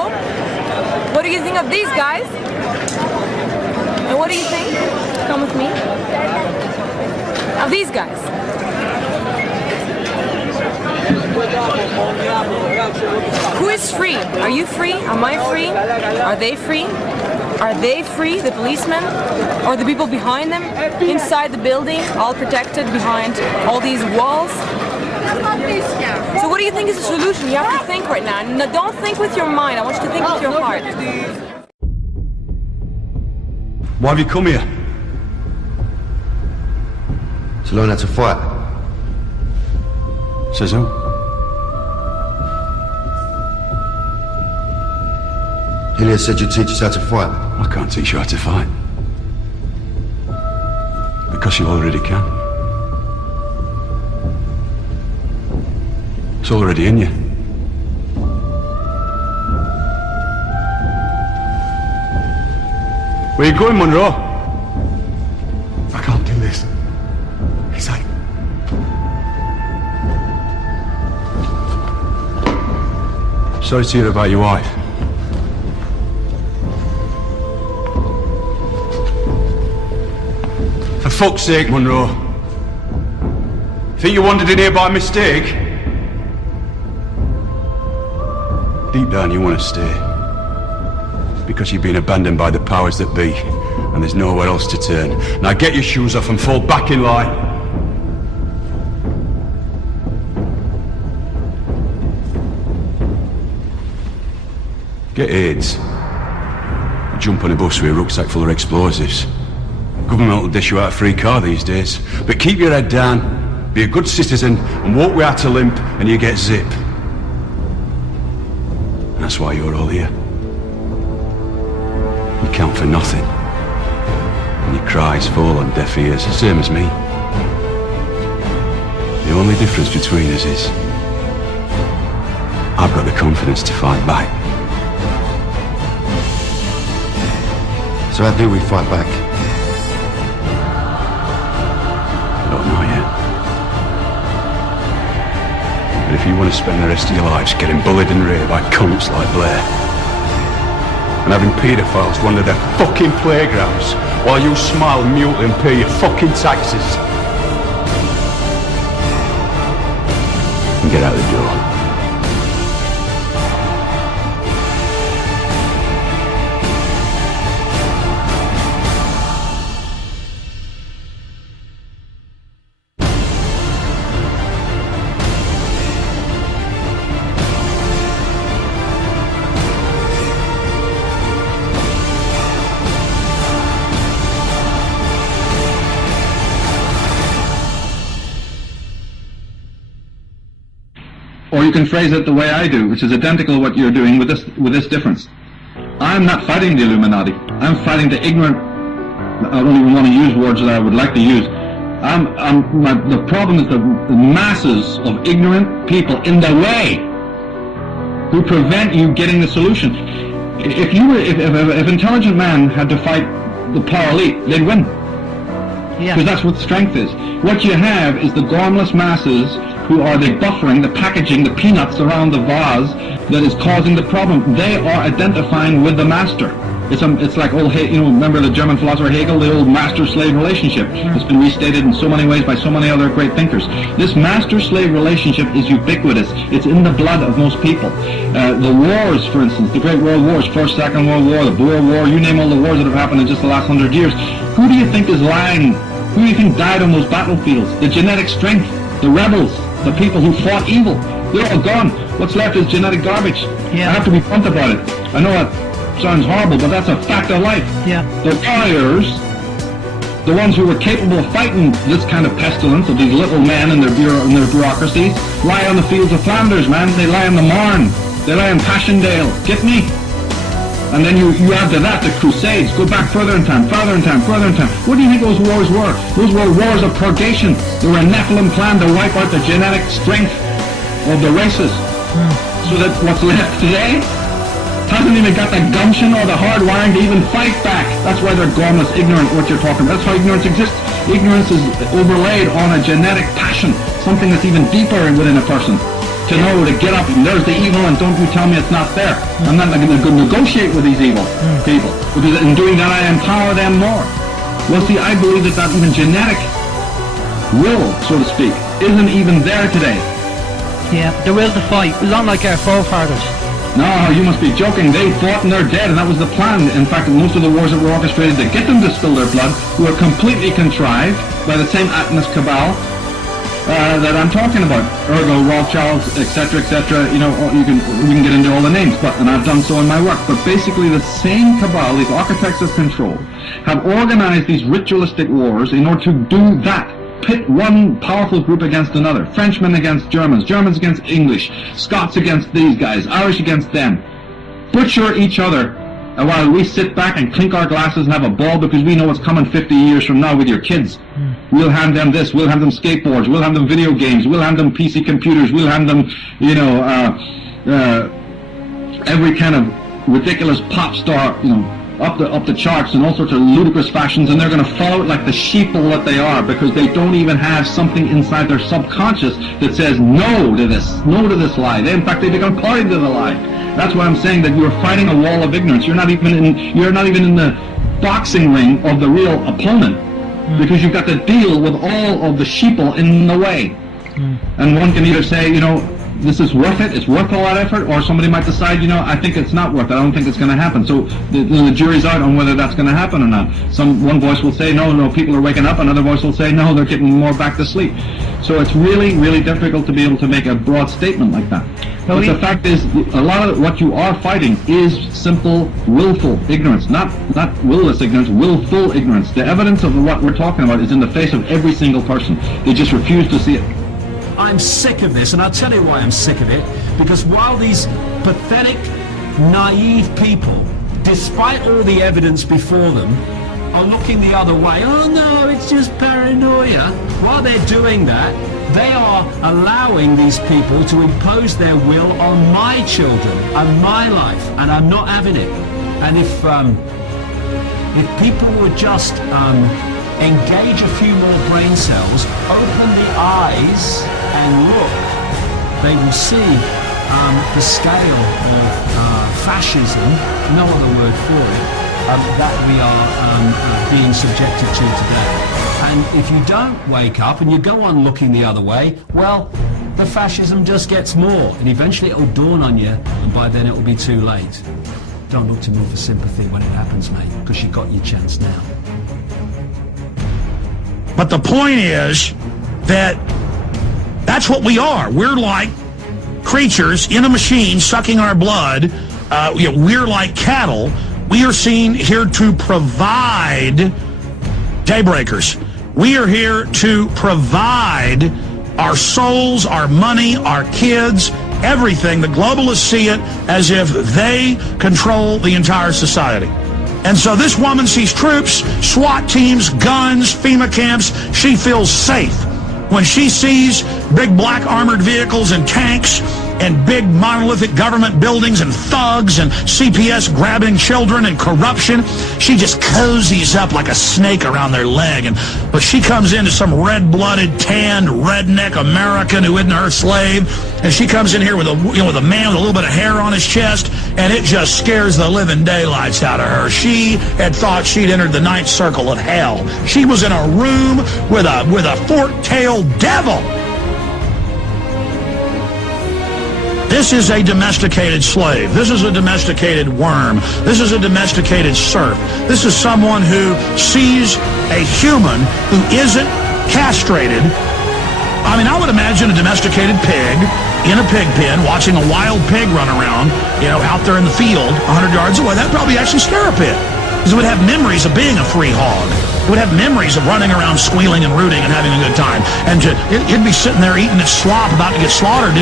So, what do you think of these guys? And what do you think? Come with me. Of these guys. Who is free? Are you free? Am I free? Are they free? Are they free, the policemen? Or the people behind them? Inside the building, all protected behind all these walls? So what do you think is the solution? You have to think right now. No, don't think with your mind, I want you to think with your heart. Why have you come here? To learn how to fight. Says who? Collier said you'd teach us how to fight. I can't teach you how to fight. Because you already can. It's already in you. Where you going, Monroe? I can't do this. He's like... Sorry to hear about your wife. For fuck's sake, Monroe. Think you wandered in here by mistake? Deep down you want to stay. Because you've been abandoned by the powers that be, and there's nowhere else to turn. Now get your shoes off and fall back in line. Get AIDS. Jump on a bus with a rucksack full of explosives. Government will dish you out a free car these days. But keep your head down, be a good citizen, and walk without a limp, and you get zip. That's why you're all here. You count for nothing. And your cries fall on deaf ears, same as me. The only difference between us is I've got the confidence to fight back. So how do we fight back? I don't know yet. But if you want to spend the rest of your lives getting bullied and raped by cunts like Blair, and having paedophiles wander their fucking playgrounds while you smile mutely and pay your fucking taxes, and get out the door. Or you can phrase it the way I do, which is identical to what you're doing with this difference. I'm not fighting the Illuminati. I'm fighting the ignorant. I don't even want to use words that I would like to use. The problem is the masses of ignorant people in the way who prevent you getting the solution. If intelligent man had to fight the power elite, they'd win. Because that's what strength is. What you have is the gormless masses who are the buffering, the packaging, the peanuts around the vase that is causing the problem. They are identifying with the master. It's like old, remember the German philosopher Hegel, the old master-slave relationship. It's been restated in so many ways by so many other great thinkers. This master-slave relationship is ubiquitous. It's in the blood of most people. The wars, for instance, the great world wars, First, Second World War, the Boer War, you name all the wars that have happened in just the last 100 years. Who do you think is lying? Who do you think died on those battlefields? The genetic strength, the rebels, the people who fought evil. They're all gone. What's left is genetic garbage. I have to be blunt about it. I know that sounds horrible, but that's a fact of life. The warriors, the ones who were capable of fighting this kind of pestilence of these little men and their bureaucracies, lie on the fields of Flanders, man. They lie in the Marne. They lie in Passchendaele. Get me? And then you add to that the Crusades. Go back further in time, further in time, further in time. What do you think those wars were? Those were wars of purgation. They were a Nephilim plan to wipe out the genetic strength of the races. So that what's left today hasn't even got the gumption or the hard wiring to even fight back. That's why they're gormless, ignorant what you're talking about. That's how ignorance exists. Ignorance is overlaid on a genetic passion, something that's even deeper within a person. to know to get up and there's the evil and don't you tell me it's not there. I'm not going to negotiate with these evil people, because in doing that I empower them more. Well, see, I believe that even genetic will, so to speak, isn't even there today. Yeah, the will to fight, not like our forefathers. No, you must be joking. They fought and they're dead, and that was the plan. In fact, most of the wars that were orchestrated to get them to spill their blood were completely contrived by the same Atlas cabal that I'm talking about. Ergo, Rothschilds, etc., etc. You know, we can get into all the names, and I've done so in my work. But basically, the same cabal, these architects of control, have organized these ritualistic wars in order to do that. Pit one powerful group against another. Frenchmen against Germans, Germans against English, Scots against these guys, Irish against them. Butcher each other while we sit back and clink our glasses and have a ball because we know what's coming 50 years from now with your kids. We'll hand them this, we'll hand them skateboards, we'll hand them video games, we'll hand them PC computers, we'll hand them, you know, every kind of ridiculous pop star, you know, up the charts in all sorts of ludicrous fashions, and they're going to follow it like the sheeple that they are, because they don't even have something inside their subconscious that says no to this lie. In fact, they become party to the lie. That's why I'm saying that you're fighting a wall of ignorance. You're not even in the boxing ring of the real opponent, because you've got to deal with all of the sheeple in the way. And one can either say, you know, this is worth it, it's worth a lot of effort, or somebody might decide, you know, I think it's not worth it, I don't think it's going to happen. So the jury's out on whether that's going to happen or not. One voice will say, no, people are waking up, another voice will say, no, they're getting more back to sleep. So it's really, really difficult to be able to make a broad statement like that. But the fact is, a lot of what you are fighting is simple, willful ignorance. Not willless ignorance, willful ignorance. The evidence of what we're talking about is in the face of every single person. They just refuse to see it. I'm sick of this, and I'll tell you why I'm sick of it. Because while these pathetic, naive people, despite all the evidence before them, are looking the other way, oh no, it's just paranoia. While they're doing that, they are allowing these people to impose their will on my children and my life, and I'm not having it. And if people would just engage a few more brain cells, open the eyes and look, they will see the scale of fascism, no other word for it, that we are being subjected to today. And if you don't wake up and you go on looking the other way, well, the fascism just gets more, and eventually it'll dawn on you, and by then it'll be too late. Don't look to me for sympathy when it happens, mate, because you got your chance now. But the point is that that's what we are. We're like creatures in a machine sucking our blood. We're like cattle. We are seen here to provide daybreakers. We are here to provide our souls, our money, our kids, everything. The globalists see it as if they control the entire society. And so this woman sees troops, SWAT teams, guns, FEMA camps. She feels safe. When she sees big black armored vehicles and tanks and big monolithic government buildings and thugs and CPS grabbing children and corruption, she just cozies up like a snake around their leg. But she comes into some red-blooded, tanned, redneck American who isn't her slave, and she comes in here with a man with a little bit of hair on his chest, and it just scares the living daylights out of her. She had thought she'd entered the ninth circle of hell. She was in a room with a fork-tailed devil. This is a domesticated slave. This is a domesticated worm. This is a domesticated serf. This is someone who sees a human who isn't castrated. I mean, I would imagine a domesticated pig in a pig pen watching a wild pig run around, out there in the field 100 yards away. That'd probably actually scare a pig, because it would have memories of being a free hog. It would have memories of running around squealing and rooting and having a good time. And it'd be sitting there eating its slop about to get slaughtered.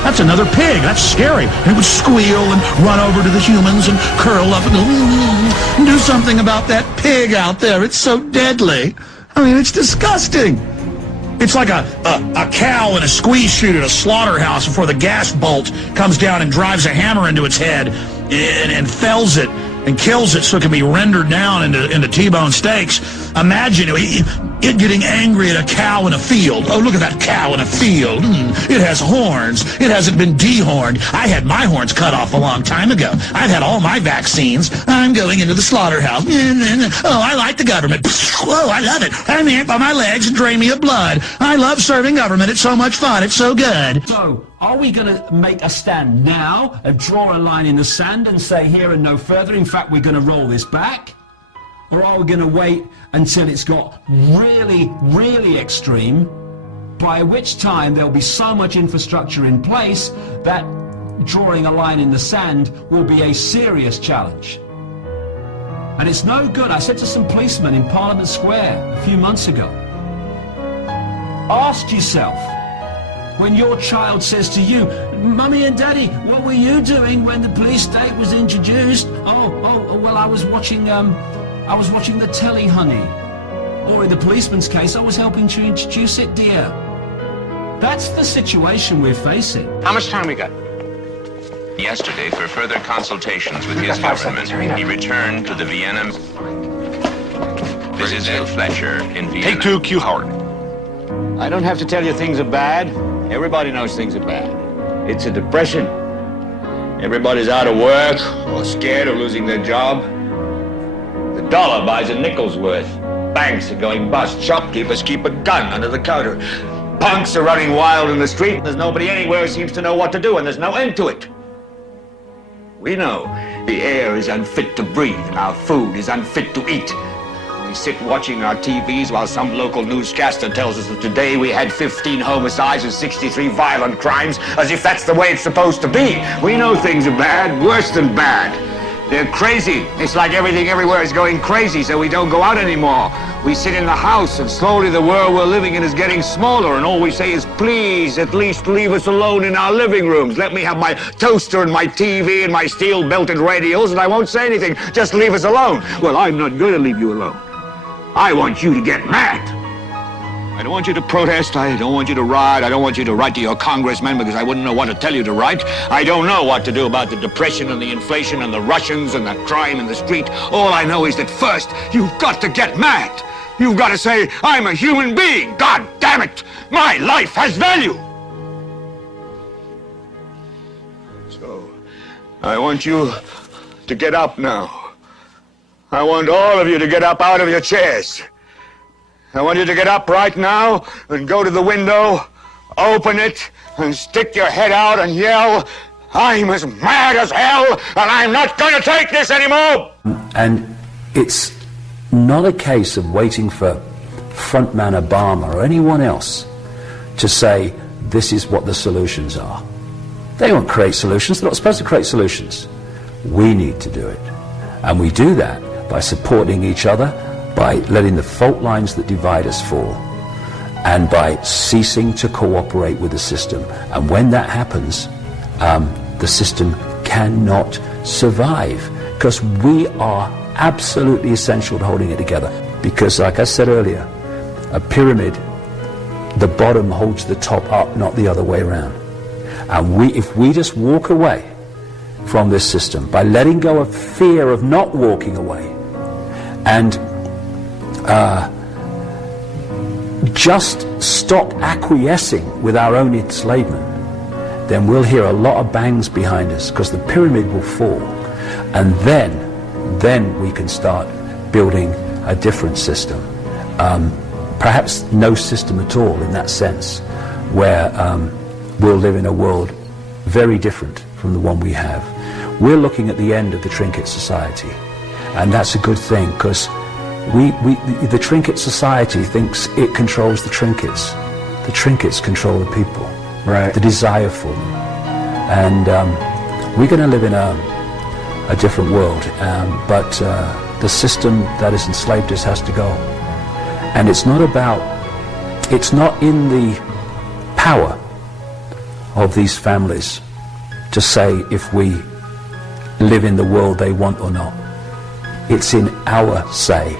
That's another pig. That's scary. And it would squeal and run over to the humans and curl up and go, do something about that pig out there. It's so deadly. I mean, it's disgusting. It's like a cow in a squeeze chute at a slaughterhouse before the gas bolt comes down and drives a hammer into its head and fells it and kills it so it can be rendered down into T-bone steaks. Imagine, it getting angry at a cow in a field. Oh, look at that cow in a field. It has horns. It hasn't been dehorned. I had my horns cut off a long time ago. I've had all my vaccines. I'm going into the slaughterhouse. Oh, I like the government. Oh, I love it. I'm here by my legs and drain me of blood. I love serving government. It's so much fun. It's so good. So, are we going to make a stand now and draw a line in the sand and say here and no further? In fact, we're going to roll this back? Or are we going to wait until it's got really, really extreme, by which time there'll be so much infrastructure in place that drawing a line in the sand will be a serious challenge? And it's no good. I said to some policemen in Parliament Square a few months ago, ask yourself, when your child says to you, Mummy and Daddy, what were you doing when the police state was introduced? Oh, well, I was watching the telly, honey. Or in the policeman's case, I was helping to introduce it, dear. That's the situation we're facing. How much time we got? Yesterday, for further consultations with his government, he returned to the Vienna. This is Ed Fletcher in Vienna. Take 2, Q Howard. I don't have to tell you things are bad. Everybody knows things are bad. It's a depression. Everybody's out of work or scared of losing their job. The dollar buys a nickel's worth. Banks are going bust. Shopkeepers keep a gun under the counter. Punks are running wild in the street. There's nobody anywhere who seems to know what to do, and there's no end to it. We know the air is unfit to breathe, and our food is unfit to eat. We sit watching our TVs while some local newscaster tells us that today we had 15 homicides and 63 violent crimes, as if that's the way it's supposed to be. We know things are bad, worse than bad. They're crazy. It's like everything everywhere is going crazy, so we don't go out anymore. We sit in the house, and slowly the world we're living in is getting smaller, and all we say is, please, at least leave us alone in our living rooms. Let me have my toaster and my TV and my steel-belted radios, and I won't say anything. Just leave us alone. Well, I'm not going to leave you alone. I want you to get mad. I don't want you to protest. I don't want you to riot. I don't want you to write to your congressman because I wouldn't know what to tell you to write. I don't know what to do about the depression and the inflation and the Russians and the crime in the street. All I know is that first, you've got to get mad. You've got to say, I'm a human being. God damn it. My life has value. So, I want you to get up now. I want all of you to get up out of your chairs. I want you to get up right now and go to the window, open it, and stick your head out and yell, I'm as mad as hell, and I'm not going to take this anymore! And it's not a case of waiting for frontman Obama or anyone else to say, this is what the solutions are. They won't create solutions. They're not supposed to create solutions. We need to do it. And we do that by supporting each other, by letting the fault lines that divide us fall, and by ceasing to cooperate with the system. And when that happens, the system cannot survive, because we are absolutely essential to holding it together. Because, like I said earlier, a pyramid, the bottom holds the top up, not the other way around. And if we just walk away from this system by letting go of fear of not walking away, and just stop acquiescing with our own enslavement, then we'll hear a lot of bangs behind us, because the pyramid will fall, and then we can start building a different system, perhaps no system at all in that sense, where we'll live in a world very different from the one we have. We're looking at the end of the trinket society, and that's a good thing, because the trinket society thinks it controls the trinkets. The trinkets control the people, right? The desire for them. And we're going to live in a different world, but the system that has enslaved us has to go. And it's not in the power of these families to say if we live in the world they want or not. It's in our say.